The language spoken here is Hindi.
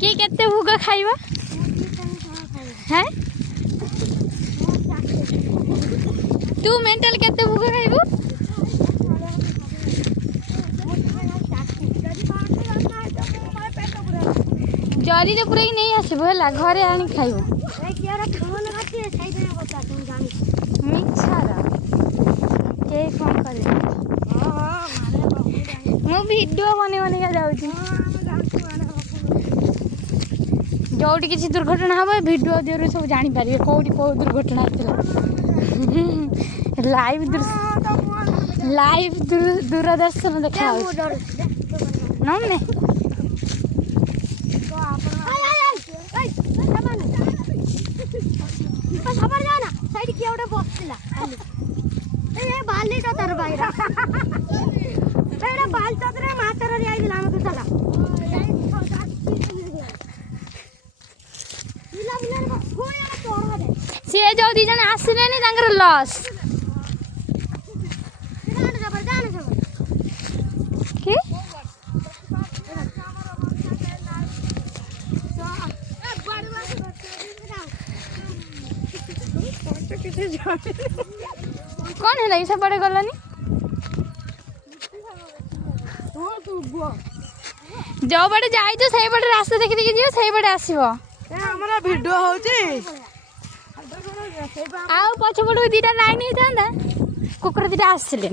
किए केते भोग खाइबा हैं तू मेंटल केते भोग खाइबू जरी रे पूरा नहीं आसबो हला घरे आनी खाइबो मिछारा के फोन करे मु वीडियो बने बने का जाउची जोटी किसी दुर्घटना हम वीडियो दियो सब जानी पारे कोठी को दुर्घटना होतला लाइव दूरदर्शन देखा नमने खबर जाना साइड की ओडे बसला ए बाली तो तर बाईरा एड़ा बाल चतरे मातर रे आई लाम तो चला इला बिला कोया तोड़ दे से जो दी जन आसले नि तांगर लॉस की कौन है लगी सब बड़े गलानी जो बड़े जाई तो सही बड़े रास्ता देखि देखि जियो सही बड़े आसीबो ए हमरा वीडियो होची आउ पछ बड़ो दीटा लाइन ही था कुकुर दीटा आसले